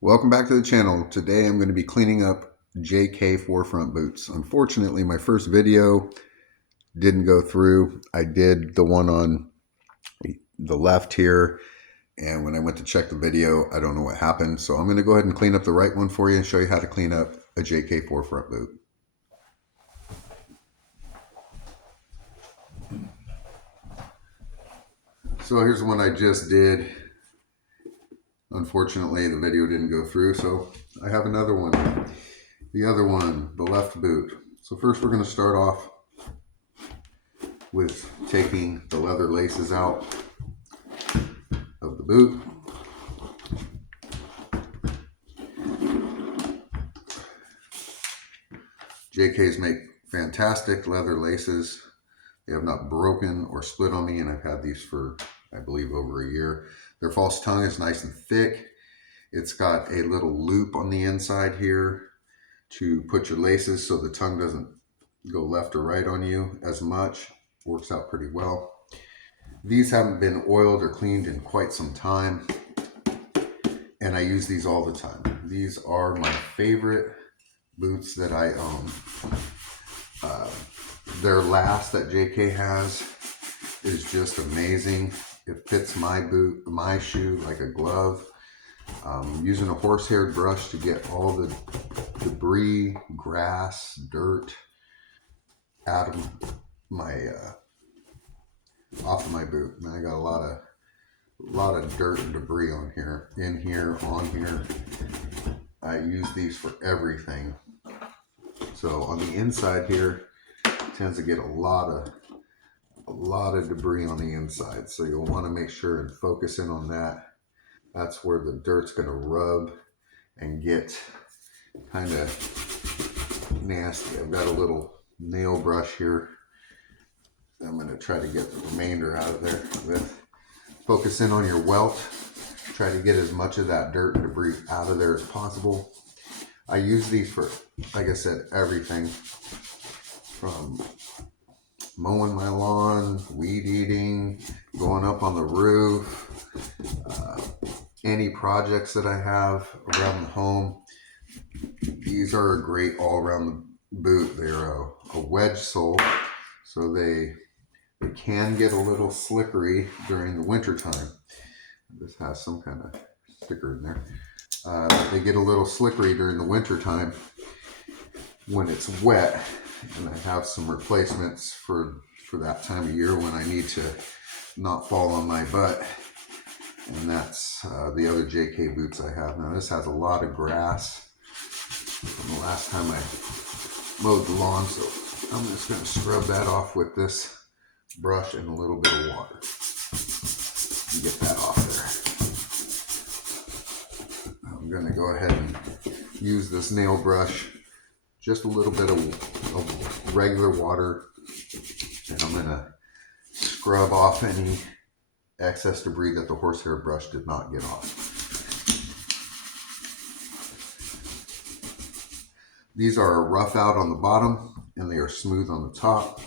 Welcome back to the channel. Today I'm going to be cleaning up JK forefront boots. Unfortunately, my first video didn't go through. I did the one on the left here, and when I went to check the video, I don't know what happened. So I'm going to go ahead and clean up the right one for you and show you how to clean up a JK forefront boot. So here's the one I just did. Unfortunately, the video didn't go through, so I have another one. The other one, the left boot. So first we're going to start off with taking the leather laces out of the boot. JKs make fantastic leather laces. They have not broken or split on me, and I've had these for, I believe, over a year. Their false tongue is nice and thick. It's got a little loop on the inside here to put your laces so the tongue doesn't go left or right on you as much. Works out pretty well. These haven't been oiled or cleaned in quite some time, and I use these all the time. These are my favorite boots that I own. Their last that JK has is just amazing. It fits my boot, my shoe like a glove. Using a horse-haired brush to get all the debris, grass, dirt out of my off of my boot. And I got a lot of dirt and debris on here, in here, on here. I use these for everything. So on the inside here, it tends to get a lot of debris on the inside. So you'll want to make sure and focus in on that. That's where the dirt's going to rub and get kind of nasty. I've got a little nail brush here. I'm going to try to get the remainder out of there with. Focus in on your welt. Try to get as much of that dirt and debris out of there as possible. I use these for, like I said, everything from mowing my lawn, weed eating, going up on the roof, any projects that I have around the home. These are a great all-around boot. They're a wedge sole, so they can get a little slickery during the winter time. This has some kind of sticker in there. They get a little slickery during the winter time when it's wet, and I have some replacements for that time of year when I need to not fall on my butt. And that's the other JK boots I have. Now this has a lot of grass from the last time I mowed the lawn, so I'm just going to scrub that off with this brush and a little bit of water and get that off there. I'm going to go ahead and use this nail brush, just a little bit of regular water, and I'm going to scrub off any excess debris that the horsehair brush did not get off. These are rough out on the bottom and they are smooth on the top.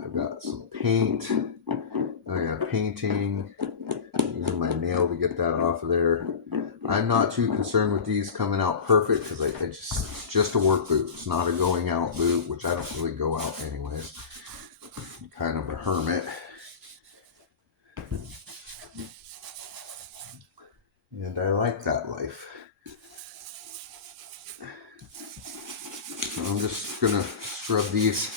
I've got some paint. I got painting. Using my nail to get that off of there. I'm not too concerned with these coming out perfect because it's just a work boot. It's not a going out boot, which I don't really go out anyways. I'm kind of a hermit. And I like that life. So I'm just gonna scrub these.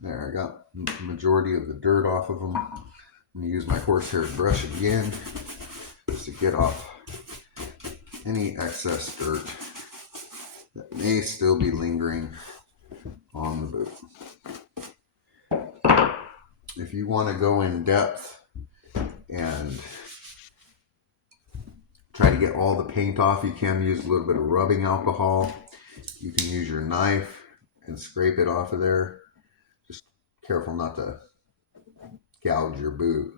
There, I got the majority of the dirt off of them. I'm gonna use my horsehair brush again just to get off any excess dirt that may still be lingering on the boot. If you want to go in depth and try to get all the paint off, you can use a little bit of rubbing alcohol. You can use your knife and scrape it off of there. Just careful not to gouge your boot.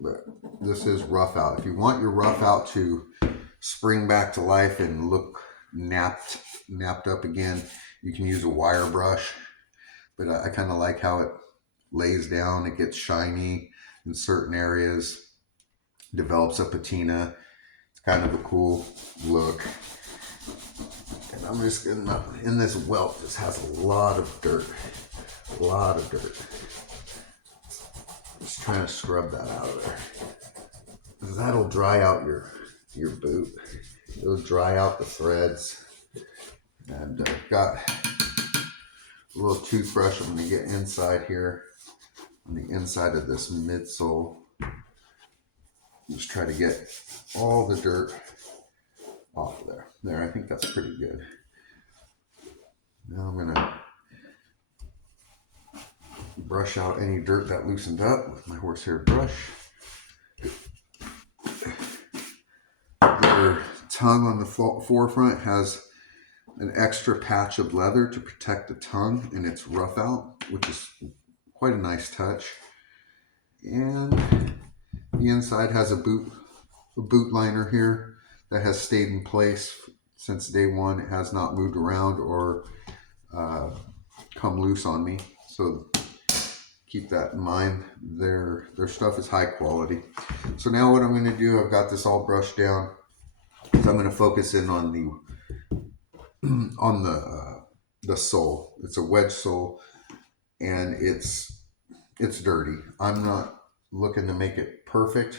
But this is rough out. If you want your rough out to spring back to life and look napped up again, you can use a wire brush. But I kind of like how it lays down. It gets shiny in certain areas. develops a patina. It's kind of a cool look. And I'm just gonna, in this welt, this has a lot of dirt. A lot of dirt. Just trying to scrub that out of there. Because that'll dry out your boot. It'll dry out the threads. And got a little toothbrush. I'm going to get inside here on the inside of this midsole. Just try to get all the dirt off of there. There, I think that's pretty good. Now I'm going to brush out any dirt that loosened up with my horsehair brush. Your tongue on the forefront has an extra patch of leather to protect the tongue and its rough out, which is quite a nice touch. And the inside has a boot liner here that has stayed in place since day one. It has not moved around or come loose on me. So keep that in mind. Their stuff is high quality. So now what I'm going to do, I've got this all brushed down. So I'm going to focus in on the sole. It's a wedge sole, and it's dirty. I'm not looking to make it perfect.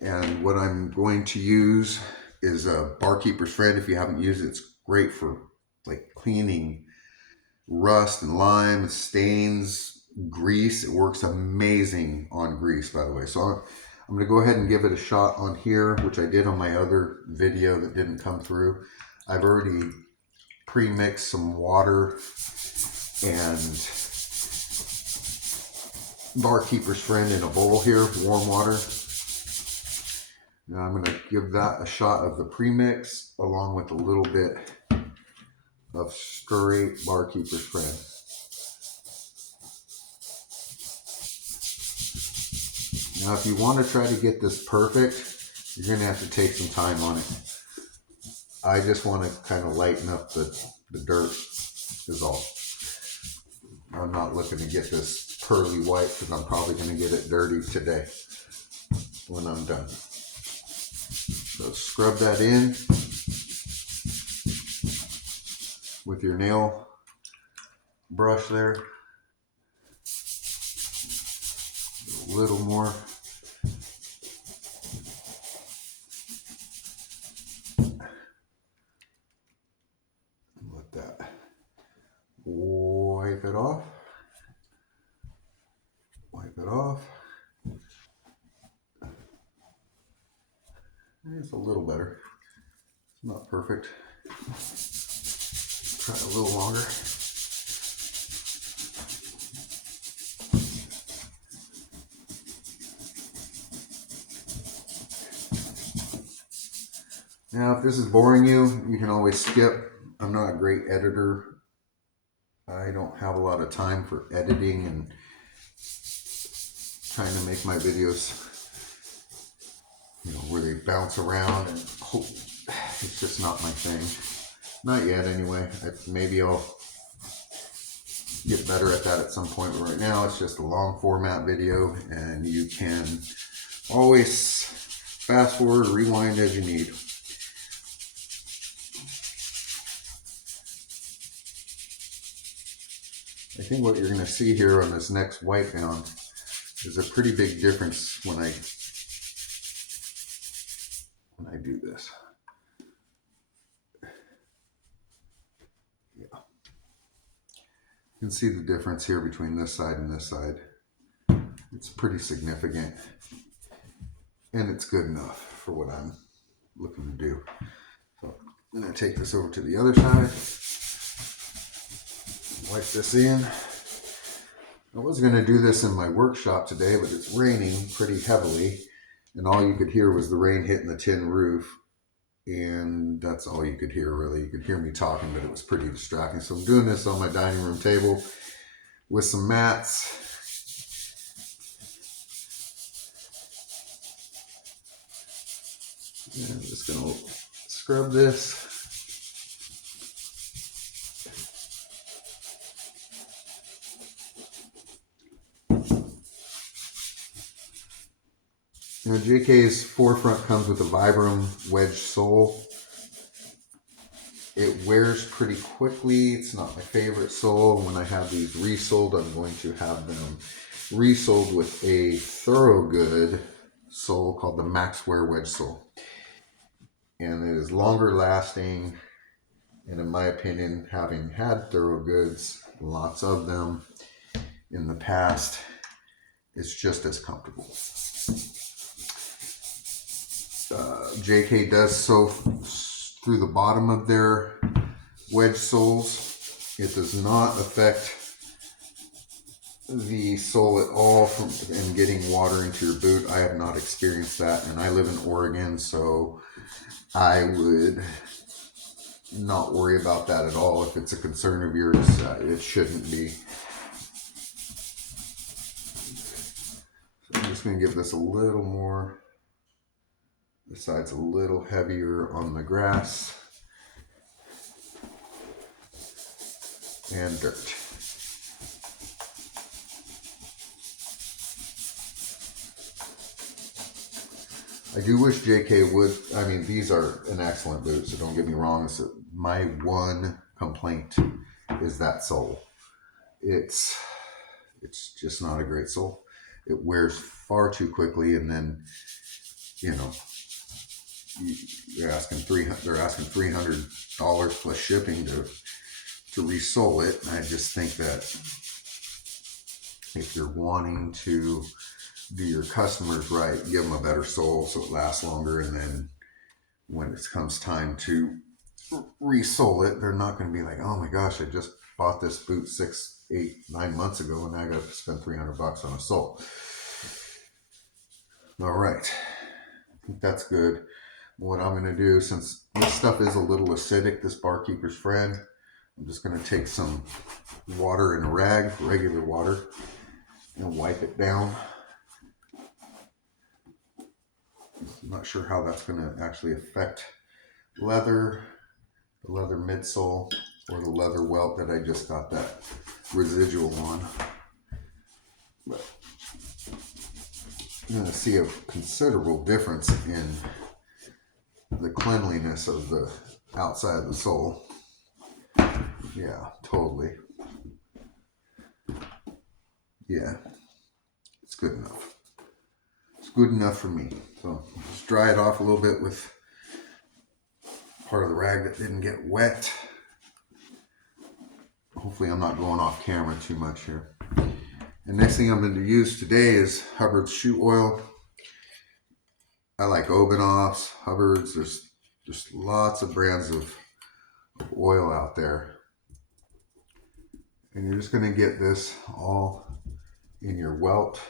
And what I'm going to use is a Barkeeper's Friend. If you haven't used it, it's great for like cleaning rust and lime, stains, grease. It works amazing on grease, by the way. So I'm going to go ahead and give it a shot on here, which I did on my other video that didn't come through. I've already pre-mixed some water and Barkeeper's Friend in a bowl here, warm water. Now I'm going to give that a shot of the premix along with a little bit of straight Barkeeper's Friend. Now if you want to try to get this perfect, you're going to have to take some time on it. I just want to kind of lighten up the dirt is all. I'm not looking to get this pearly white because I'm probably going to get it dirty today when I'm done. So scrub that in with your nail brush there. A little more. Let that wipe it off. Wipe it off. It's a little better. It's not perfect. Try it a little longer. Now, if this is boring you, you can always skip. I'm not a great editor. I don't have a lot of time for editing and trying to make my videos, where they bounce around and hope. It's just not my thing. Not yet, anyway. Maybe I'll get better at that at some point, but right now it's just a long format video, and you can always fast forward, rewind as you need. I think what you're going to see here on this next wipe down is a pretty big difference when I do this. Yeah. You can see the difference here between this side and this side. It's pretty significant, and it's good enough for what I'm looking to do. So I'm going to take this over to the other side. Wipe this in. I was going to do this in my workshop today, but it's raining pretty heavily, and all you could hear was the rain hitting the tin roof, and that's all you could hear, really. You could hear me talking, but it was pretty distracting. So I'm doing this on my dining room table with some mats. And I'm just going to scrub this. Now, JK's forefront comes with a Vibram wedge sole. It wears pretty quickly. It's not my favorite sole. When I have these resoled, I'm going to have them resoled with a Thorogood sole called the Maxwear wedge sole. And it is longer lasting. And in my opinion, having had Thorogoods, lots of them in the past, it's just as comfortable. JK does sew through the bottom of their wedge soles. It does not affect the sole at all from getting water into your boot. I have not experienced that, and I live in Oregon, so I would not worry about that at all. If it's a concern of yours, it shouldn't be. So I'm just going to give this a little more. The side's a little heavier on the grass and dirt. I do wish JK would, I mean, these are an excellent boot, so don't get me wrong. So my one complaint is that sole. It's just not a great sole. It wears far too quickly, and then, you know, they're asking $300 plus shipping to resole it. And I just think that if you're wanting to do your customers right, give them a better sole so it lasts longer, and then when it comes time to resole it, they're not going to be like, oh my gosh, I just bought this boot 6, 8, 9 months ago, and now I got to spend $300 on a sole. All right, I think that's good. What I'm going to do, since this stuff is a little acidic, this Barkeeper's Friend, I'm just going to take some water in a rag, regular water, and wipe it down. I'm not sure how that's going to actually affect leather, the leather midsole, or the leather welt that I just got that residual on. But I'm going to see a considerable difference in the cleanliness of the outside of the sole. Yeah, totally. Yeah, it's good enough. It's good enough for me. So just dry it off a little bit with part of the rag that didn't get wet. Hopefully I'm not going off camera too much here. The next thing I'm going to use today is Hubbard's shoe oil. I like Obanoff's, Hubbard's. There's lots of brands of oil out there. And you're just going to get this all in your welt.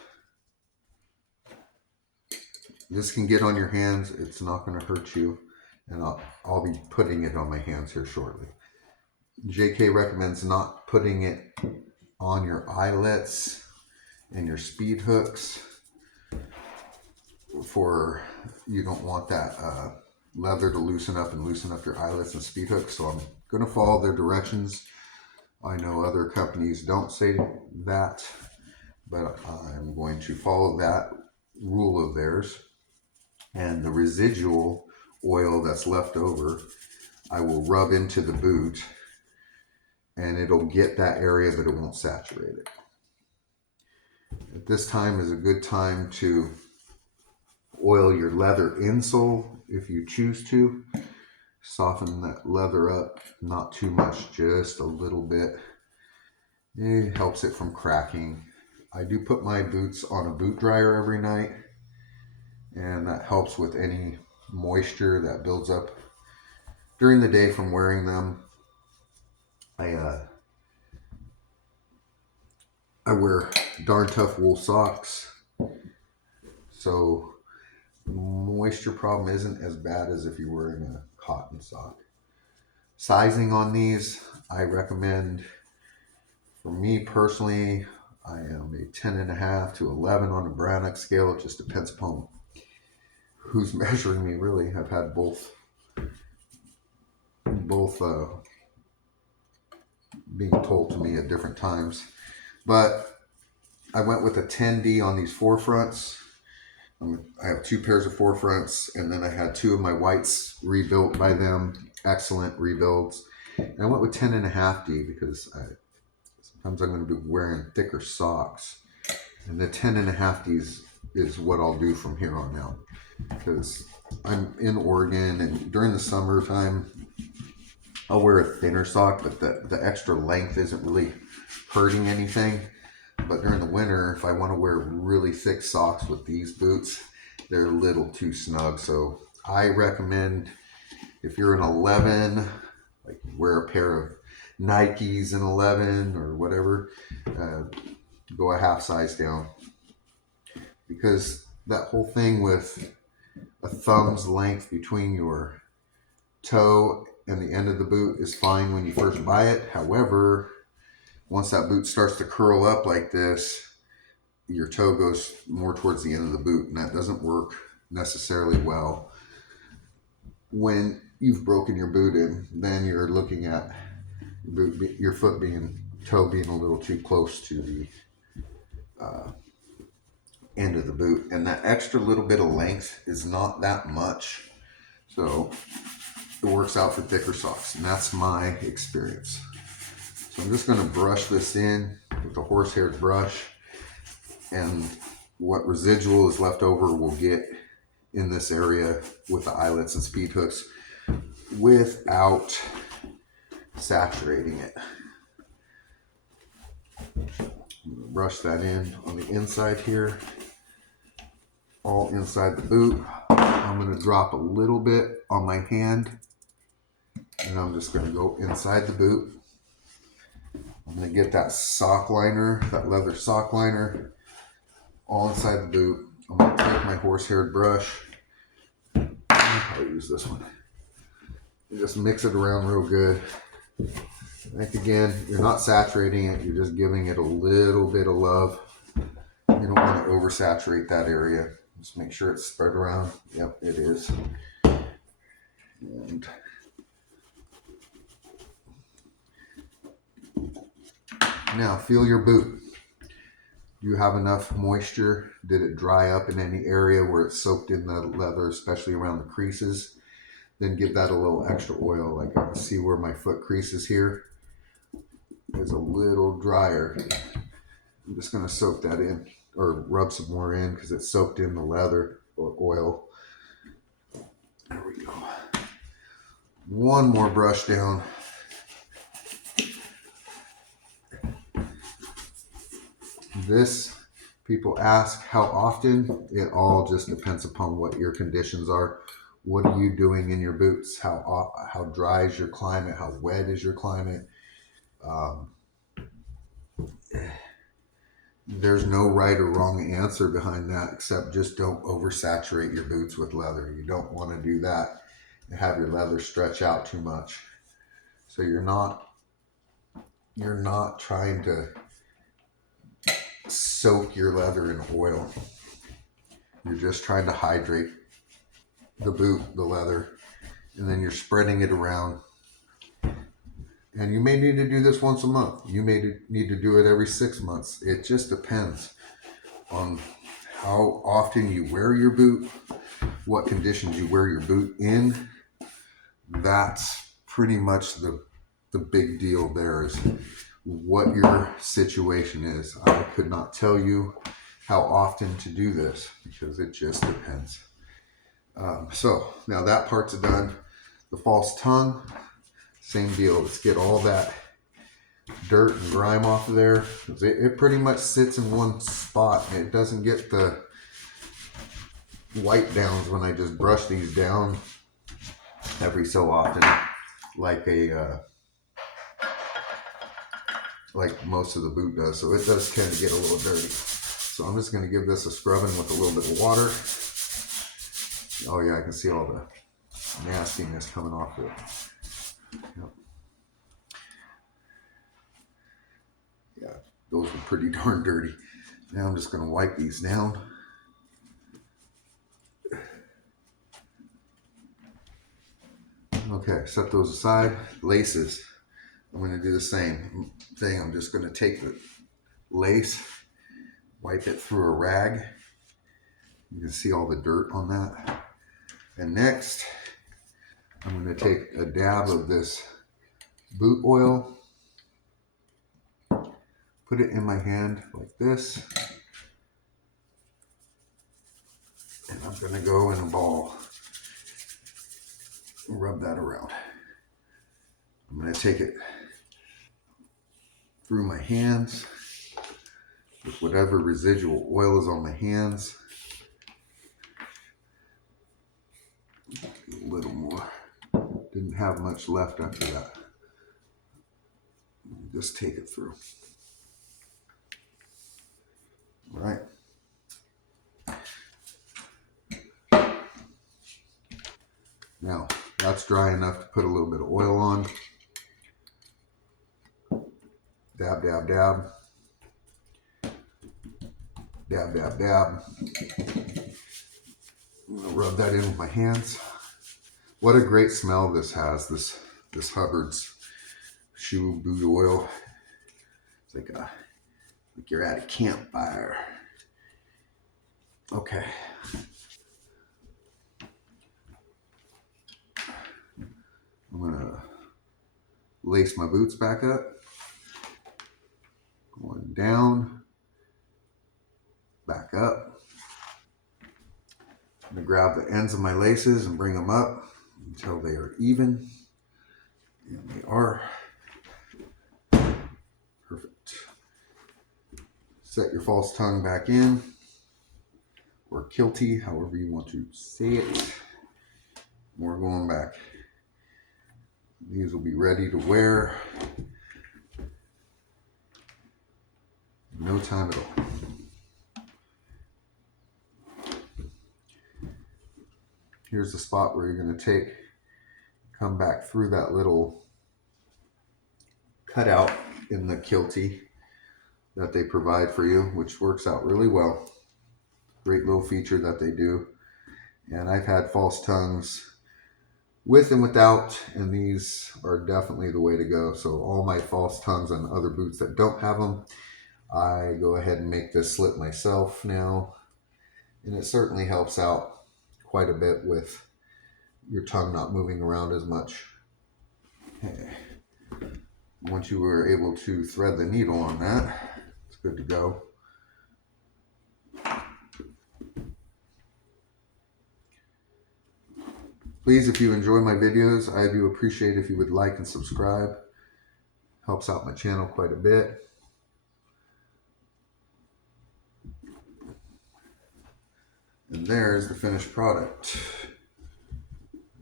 This can get on your hands. It's not going to hurt you. And I'll be putting it on my hands here shortly. JK recommends not putting it on your eyelets and your speed hooks. You don't want that leather to loosen up your eyelets and speed hooks. So I'm going to follow their directions. I know other companies don't say that, but I'm going to follow that rule of theirs. And the residual oil that's left over, I will rub into the boot, and it'll get that area, but it won't saturate it. At this time is a good time to oil your leather insole if you choose to. Soften that leather up, not too much, just a little bit. It helps it from cracking. I do put my boots on a boot dryer every night, and that helps with any moisture that builds up during the day from wearing them. I wear Darn Tough wool socks, so the moisture problem isn't as bad as if you're wearing a cotton sock. Sizing on these, I recommend, for me personally, I am a 10.5 to 11 on the Brannock scale. It just depends upon who's measuring me, really. I've had both being told to me at different times. But I went with a 10D on these forefronts. I have 2 pairs of forefronts, and then I had 2 of my whites rebuilt by them. Excellent rebuilds. And I went with 10.5D because sometimes I'm going to be wearing thicker socks. And the 10.5D is what I'll do from here on out. Because I'm in Oregon, and during the summertime, I'll wear a thinner sock, but the extra length isn't really hurting anything. But during the winter, if I want to wear really thick socks with these boots, they're a little too snug. So I recommend, if you're an 11, like wear a pair of Nikes in 11 or whatever, go a half size down. Because that whole thing with a thumb's length between your toe and the end of the boot is fine when you first buy it. However, once that boot starts to curl up like this, your toe goes more towards the end of the boot, and that doesn't work necessarily well. When you've broken your boot in, then you're looking at your toe being a little too close to the end of the boot, and that extra little bit of length is not that much, so it works out for thicker socks, and that's my experience. So I'm just going to brush this in with a horsehair brush, and what residual is left over we'll get in this area with the eyelets and speed hooks without saturating it. Brush that in on the inside here, all inside the boot. I'm going to drop a little bit on my hand, and I'm just going to go inside the boot. I'm going to get that sock liner, that leather sock liner, all inside the boot. I'm going to take my horse-haired brush. I'll use this one. You just mix it around real good. Like again, you're not saturating it, you're just giving it a little bit of love. You don't want to oversaturate that area. Just make sure it's spread around. Yep, it is. And now feel your boot. Do you have enough moisture? Did it dry up in any area where it's soaked in the leather, especially around the creases? Then give that a little extra oil. Like I can see where my foot creases here is a little drier. I'm just going to soak that in, or rub some more in, because it's soaked in the leather or oil. There we go. One more brush down. This, people ask how often. It all just depends upon what your conditions are. What are you doing in your boots? How dry is your climate? How wet is your climate? There's no right or wrong answer behind that, except just don't oversaturate your boots with leather. You don't want to do that and have your leather stretch out too much. So you're not trying to soak your leather in oil. You're just trying to hydrate the boot, the leather, and then you're spreading it around. And you may need to do this once a month. You may need to do it every 6 months. It just depends on how often you wear your boot, what conditions you wear your boot in. That's pretty much the big deal there, is what your situation is. I could not tell you how often to do this because it just depends. So now that part's done. The false tongue, same deal. Let's get all that dirt and grime off of there. It pretty much sits in one spot, and it doesn't get the wipe downs when I just brush these down every so often, like most of the boot does. So it does tend to get a little dirty. So I'm just going to give this a scrubbing with a little bit of water. Oh yeah, I can see all the nastiness coming off it. Yep. Yeah, those were pretty darn dirty. Now I'm just going to wipe these down. Okay, set those aside. Laces. I'm going to do the same thing. I'm just going to take the lace, wipe it through a rag, You can see all the dirt on that. And next, I'm going to take a dab of this boot oil, put it in my hand like this, and I'm going to go in a ball and rub that around. I'm going to take it through my hands with whatever residual oil is on my hands. A little more. Didn't have much left after that. Just take it through. All right. Now, that's dry enough to put a little bit of oil on. Dab, dab, dab. Dab, dab, dab. I'm gonna rub that in with my hands. What a great smell this has, this Hubbard's shoe boot oil. It's like you're at a campfire. Okay. I'm gonna lace my boots back up. Going down, back up. I'm gonna grab the ends of my laces and bring them up until they are even. And they are. Perfect. Set your false tongue back in, or kiltie, however you want to say it. We're going back. These will be ready to wear. No time at all. Here's the spot where you're going to come back through that little cutout in the kiltie that they provide for you, which works out really well. Great little feature that they do. And I've had false tongues with and without, and these are definitely the way to go. So all my false tongues on other boots that don't have them, I go ahead and make this slip myself now. And it certainly helps out quite a bit with your tongue not moving around as much. Okay. Once you were able to thread the needle on that, it's good to go. Please, if you enjoy my videos, I do appreciate if you would like and subscribe. Helps out my channel quite a bit. And there's the finished product.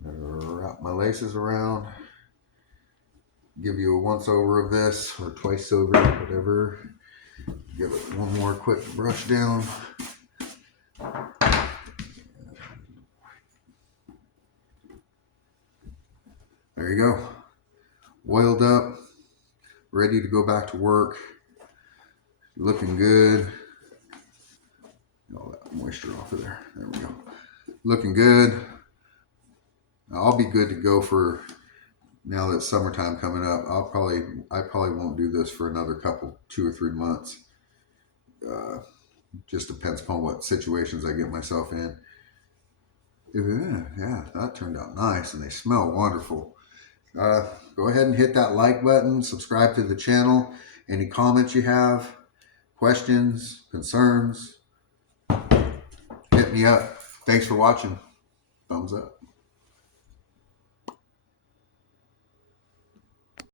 I'm gonna wrap my laces around. Give you a once over of this, or twice over, whatever. Give it one more quick brush down. There you go. Oiled up, ready to go back to work. Looking good. Get all that moisture off of there. There we go. Looking good. I'll be good to go for, now that summertime coming up. I probably won't do this for another 2 or 3 months. Just depends upon what situations I get myself in. Yeah, that turned out nice, and they smell wonderful. Go ahead and hit that like button, subscribe to the channel. Any comments you have, questions, concerns, hit me up. Thanks for watching. Thumbs up.